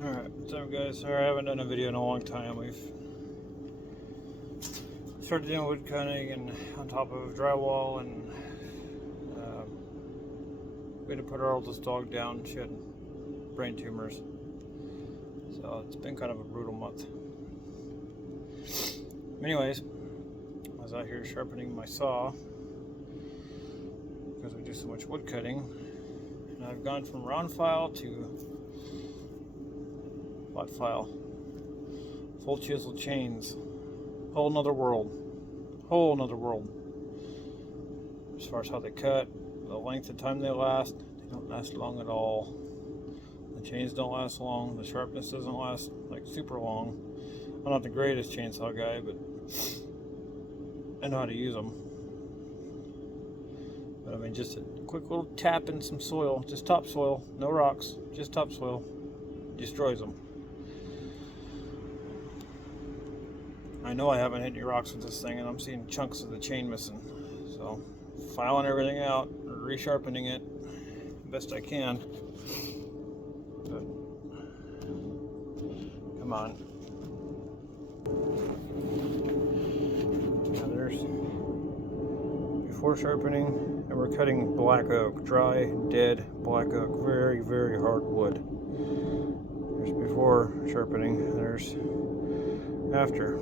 Alright, what's up guys? Sorry I haven't done a video in a long time. We've started doing wood cutting and on top of drywall, and we had to put our oldest dog down. She had brain tumors. So it's been kind of a brutal month. Anyways, I was out here sharpening my saw because we do so much wood cutting. And I've gone from round file to flat file. Full chisel chains. Whole nother world. Whole nother world. As far as how they cut, the length of time they last don't last long at all. The chains don't last long. The sharpness doesn't last like super long. I'm not the greatest chainsaw guy, but I know how to use them. But I mean, just a quick little tap in some soil, just topsoil, no rocks, just topsoil, destroys them. I know I haven't hit any rocks with this thing, and I'm seeing chunks of the chain missing. So, filing everything out, resharpening it best I can. But, come on. Now there's before sharpening, and we're cutting black oak, dry, dead black oak, very, very hard wood. There's before sharpening, there's after.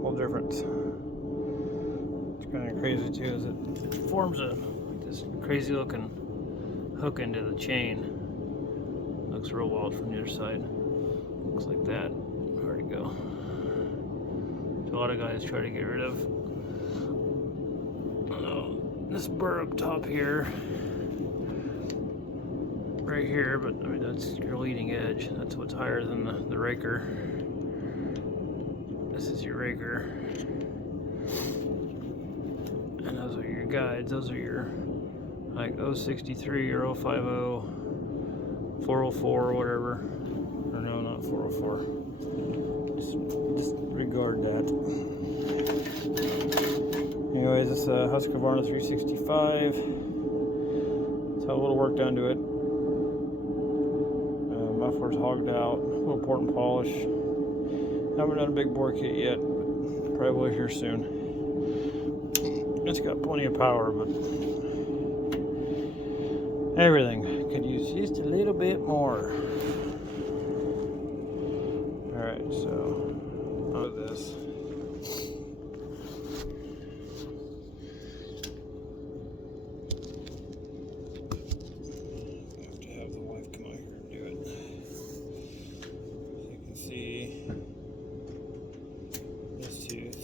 Whole difference. It's kind of crazy too, is it forms this crazy looking hook into the chain. Looks real wild from the other side. Looks like that. Where'd it go? A lot of guys try to get rid of this burr up top here, right here, but I mean that's your leading edge. That's what's higher than the raker. This is your raker, and those are your guides. Those are your like 063 or 050, 404 or whatever. Or no, not 404. Just regard that. Anyways, it's a Husqvarna 365. It's had a little work done to it. Muffler's hogged out, a little port and polish. Haven't done a big bore kit yet, but probably will here soon. It's got plenty of power, but everything could use just a little bit more. Alright, so out of this. I have to have the wife come out here and do it. You can see this tooth.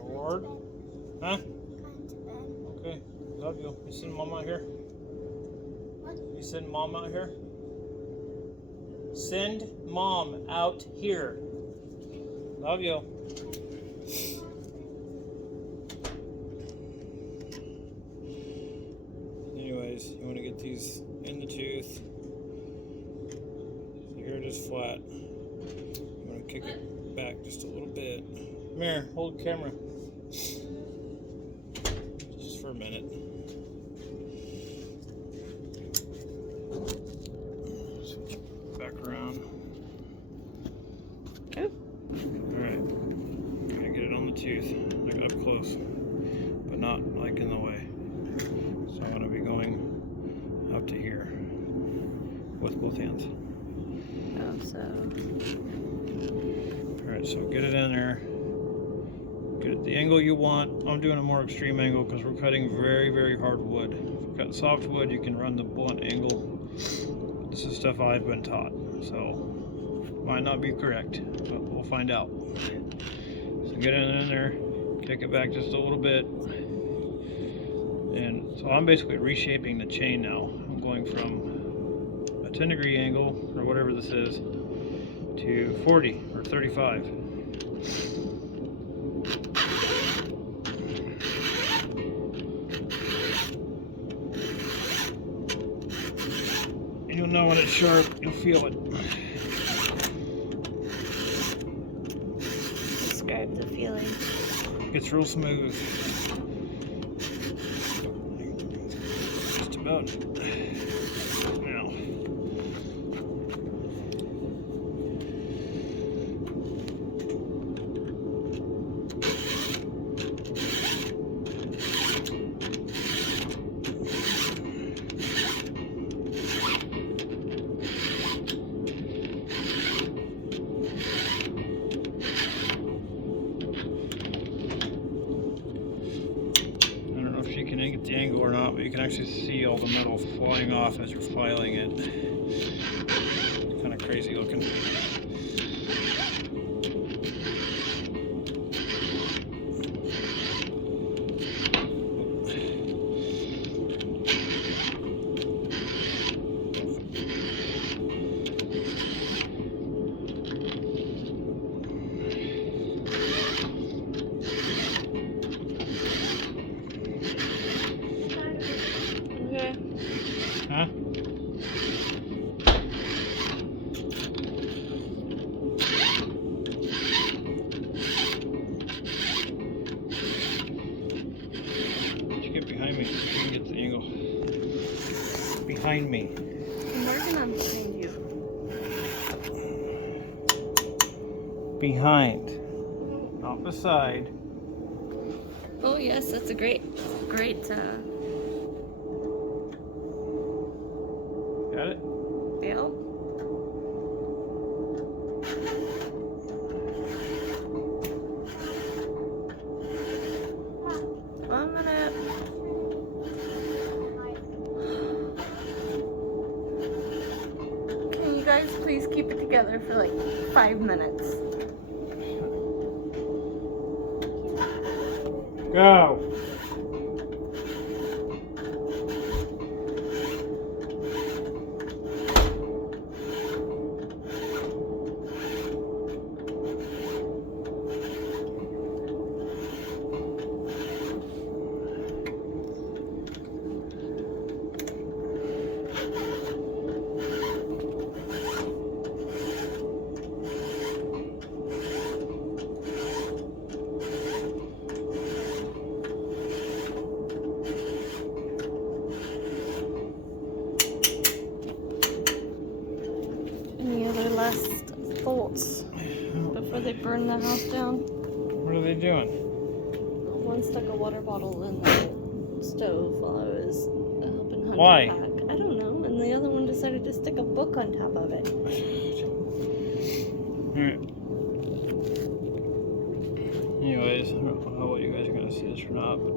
Lord? Huh? Okay, love you. You send mom out here? What? You send mom out here? Send mom out here. Love you. Anyways, you want to get these in the tooth. So here it is flat. You want to kick it back just a little bit. Come here, hold the camera. Just for a minute. Switch back around. Alright. Gonna get it on the tooth, like up close, but not like in the way. So I'm gonna be going up to here with both hands. Oh, so. Alright, so get it in there. Get it the angle you want. I'm doing a more extreme angle because we're cutting very, very hard wood. If you cut soft wood, you can run the blunt angle. This is stuff I've been taught, so might not be correct, but we'll find out. So get it in there, kick it back just a little bit, and so I'm basically reshaping the chain now. I'm going from a 10-degree angle, or whatever this is, to 40 or 35. You'll know when it's sharp, you'll feel it. Describe the feeling. It's real smooth. Just a about now. You can get the angle or not, but you can actually see all the metal flying off as you're filing it. It's kind of crazy looking. Huh? You get behind me so you can get the angle. Behind me. I'm working on behind you. Behind. Not beside. Oh yes, that's a great. Got it? Yep. 1 minute. Can you guys please keep it together for like 5 minutes? Go! Any other last thoughts before they burn the house down? What are they doing? One stuck a water bottle in the stove while I was helping Hunter Why? back. I don't know. And the other one decided to stick a book on top of it. Alright. Anyways, I don't know what you guys are going to see this or not, but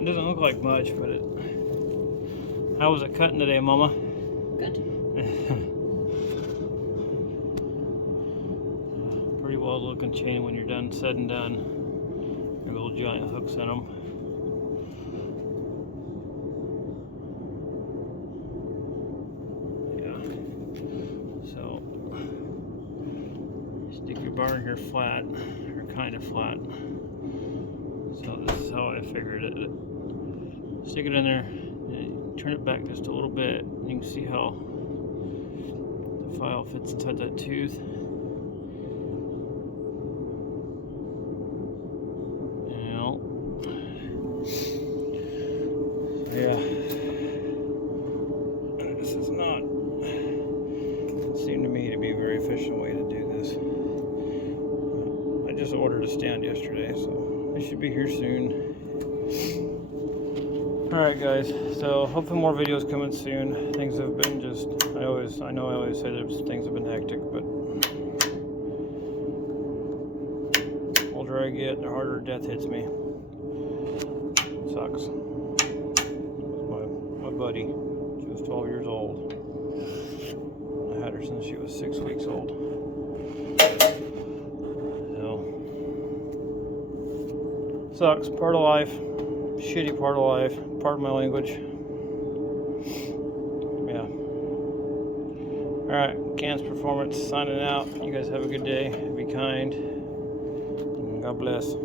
it doesn't look like much, but it... How was it cutting today, Mama? Good. Pretty well looking chain when you're done, said and done. Your little giant hooks in them. Yeah. So, stick your bar in here flat, or kind of flat. So this is how I figured it. Stick it in there, and turn it back just a little bit. You can see how the file fits inside that tooth. Yeah, this is not, it seemed to me to be a very efficient way to do this. I just ordered a stand yesterday, so it should be here soon. Alright guys, so hopefully more videos coming soon. Things have been just, I know I always say that things have been hectic, but the older I get, the harder death hits me. It sucks. My buddy, she was 12 years old. I had her since she was 6 weeks old. So, sucks, part of life, shitty part of life, part of my language. Yeah. Alright, Cans Performance signing out. You guys have a good day, be kind, and God bless.